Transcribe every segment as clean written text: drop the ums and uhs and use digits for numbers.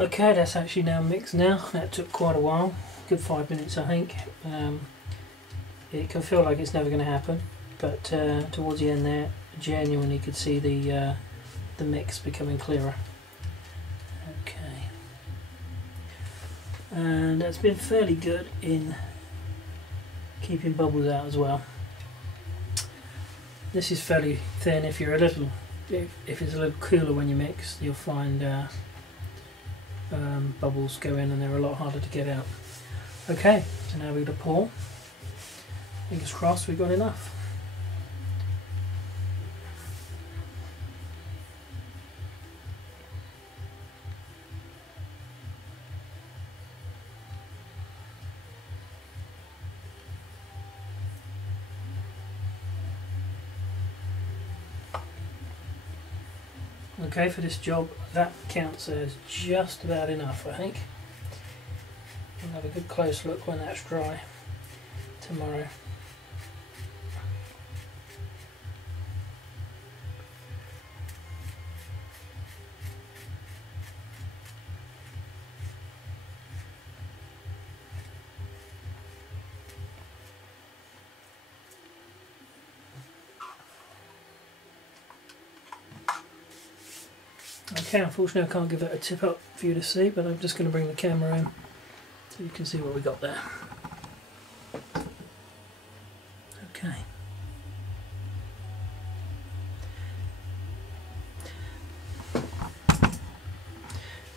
Okay, that's actually now mixed now. That took quite a while, good 5 minutes I think. It can feel like it's never going to happen, but towards the end there, genuinely could see the mix becoming clearer. Okay, and that's been fairly good in keeping bubbles out as well. This is fairly thin. If you're a little, if it's a little cooler when you mix, you'll find bubbles go in and they're a lot harder to get out. Okay, so now we're going to pour. Fingers crossed we've got enough. Okay, for this job that counts as just about enough, I think. We'll have a good close look when that's dry tomorrow. Okay, unfortunately I can't give it a tip up for you to see, but I'm just going to bring the camera in so you can see what we got there. Okay.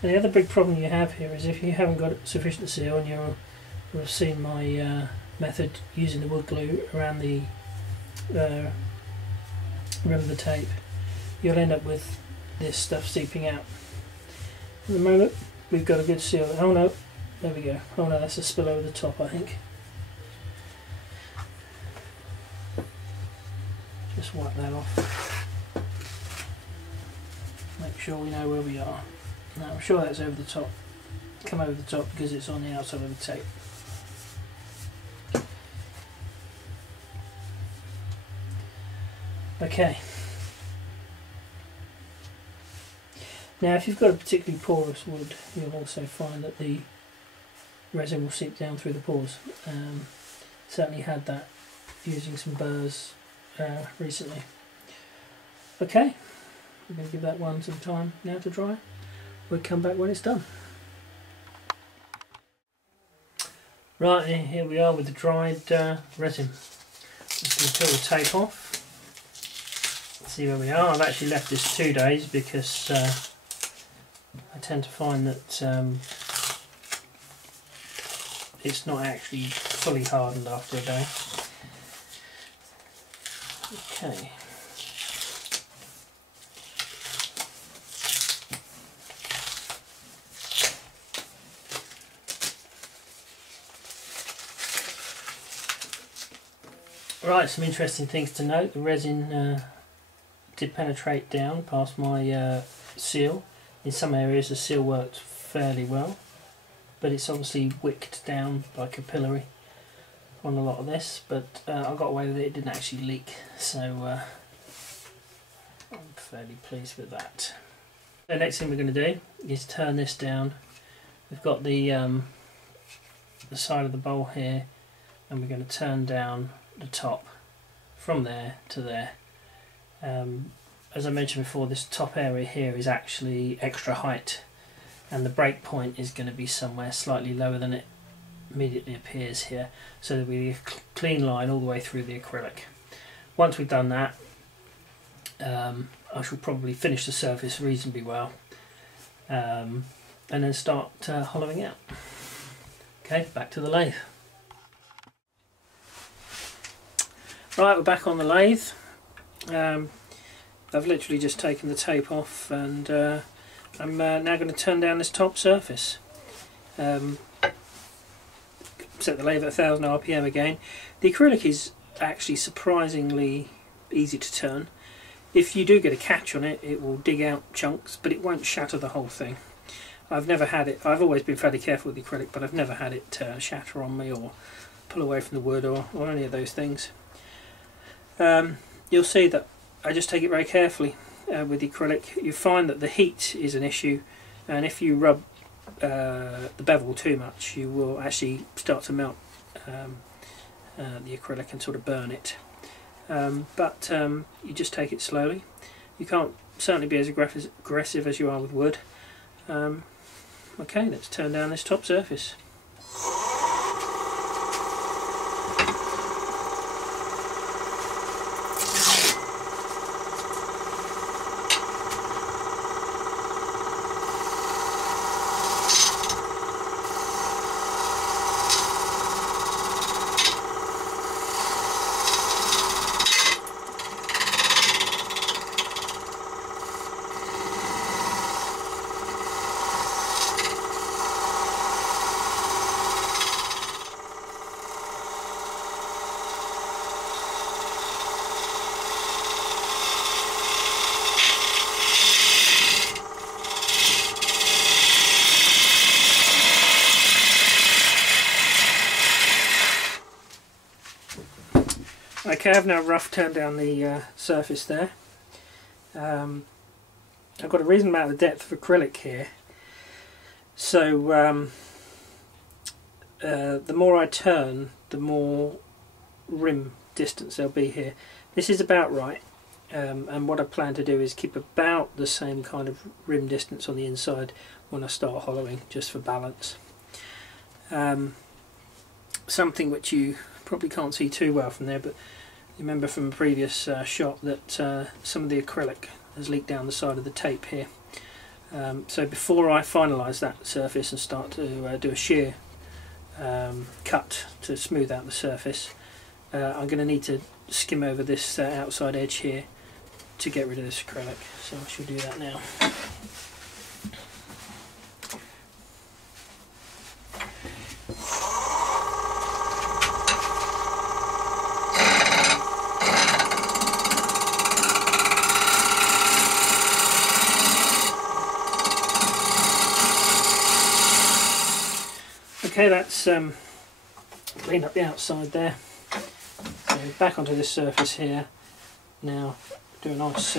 And the other big problem you have here is if you haven't got sufficient seal, and you'll have seen my method using the wood glue around the rim of the tape, you'll end up with this stuff seeping out. At the moment we've got a good seal. Oh no, there we go. Oh no, that's a spill over the top I think. Just wipe that off. Make sure we know where we are. Now I'm sure that's over the top. Come over the top because it's on the outside of the tape. Okay. Now if you've got a particularly porous wood, you'll also find that the resin will seep down through the pores. Certainly had that using some burrs recently. Okay, we're going to give that one some time now to dry. We'll come back when it's done. Right, here we are with the dried resin. Just going to peel the tape off. Let's see where we are. I've actually left this 2 days because I tend to find that it's not actually fully hardened after a day. Okay. Right, some interesting things to note. The resin did penetrate down past my seal. In some areas the seal worked fairly well, but it's obviously wicked down by capillary on a lot of this, but I got away with it. It didn't actually leak, so I'm fairly pleased with that. The next thing we're going to do is turn this down. We've got the side of the bowl here, and we're going to turn down the top from there to there. As I mentioned before, this top area here is actually extra height, and the break point is going to be somewhere slightly lower than it immediately appears here, so there'll be a clean line all the way through the acrylic. Once we've done that, I shall probably finish the surface reasonably well, and then start hollowing out. Okay, back to the lathe. Right, we're back on the lathe. I've literally just taken the tape off, and I'm now going to turn down this top surface. Set the lathe at 1000 RPM again. The acrylic is actually surprisingly easy to turn. If you do get a catch on it, it will dig out chunks, but it won't shatter the whole thing. I've never had it. I've always been fairly careful with the acrylic, but I've never had it shatter on me or pull away from the wood or any of those things. You'll see that I just take it very carefully with the acrylic. You find that the heat is an issue, and if you rub the bevel too much, you will actually start to melt the acrylic and sort of burn it. But you just take it slowly. You can't certainly be as aggressive as you are with wood. Okay, let's turn down this top surface. Okay, I've now rough turned down the surface there. I've got a reasonable amount of depth of acrylic here, so the more I turn, the more rim distance there'll be here. This is about right, and what I plan to do is keep about the same kind of rim distance on the inside when I start hollowing, just for balance. Something which you probably can't see too well from there, but you remember from a previous shot that some of the acrylic has leaked down the side of the tape here. So before I finalise that surface and start to do a shear cut to smooth out the surface, I'm going to need to skim over this outside edge here to get rid of this acrylic, so I shall do that now. Okay, that's cleaned up the outside there. So back onto this surface here. Now do a nice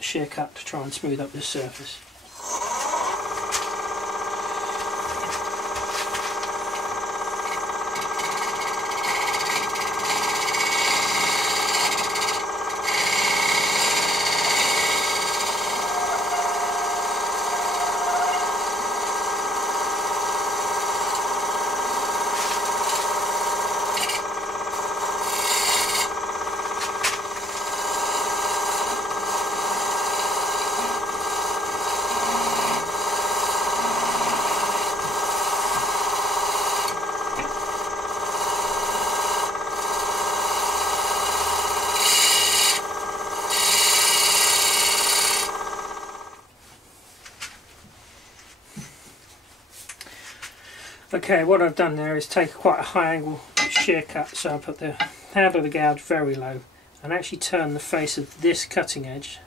shear cut to try and smooth up this surface. Okay, what I've done there is take quite a high angle shear cut, so I put the handle of the gouge very low and actually turn the face of this cutting edge,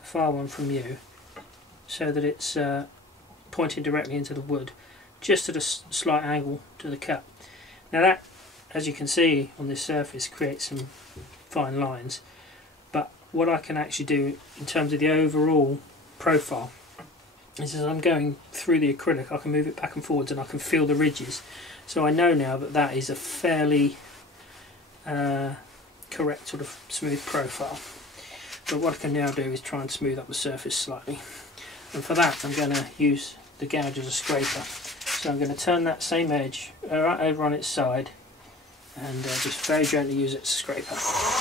the far one from you, so that it's pointing directly into the wood, just at a slight angle to the cut. Now that, as you can see on this surface, creates some fine lines, but what I can actually do in terms of the overall profile is, as I'm going through the acrylic, I can move it back and forwards and I can feel the ridges. So I know now that that is a fairly correct sort of smooth profile. But what I can now do is try and smooth up the surface slightly. And for that I'm going to use the gouge as a scraper. So I'm going to turn that same edge right over on its side and just very gently use it as a scraper.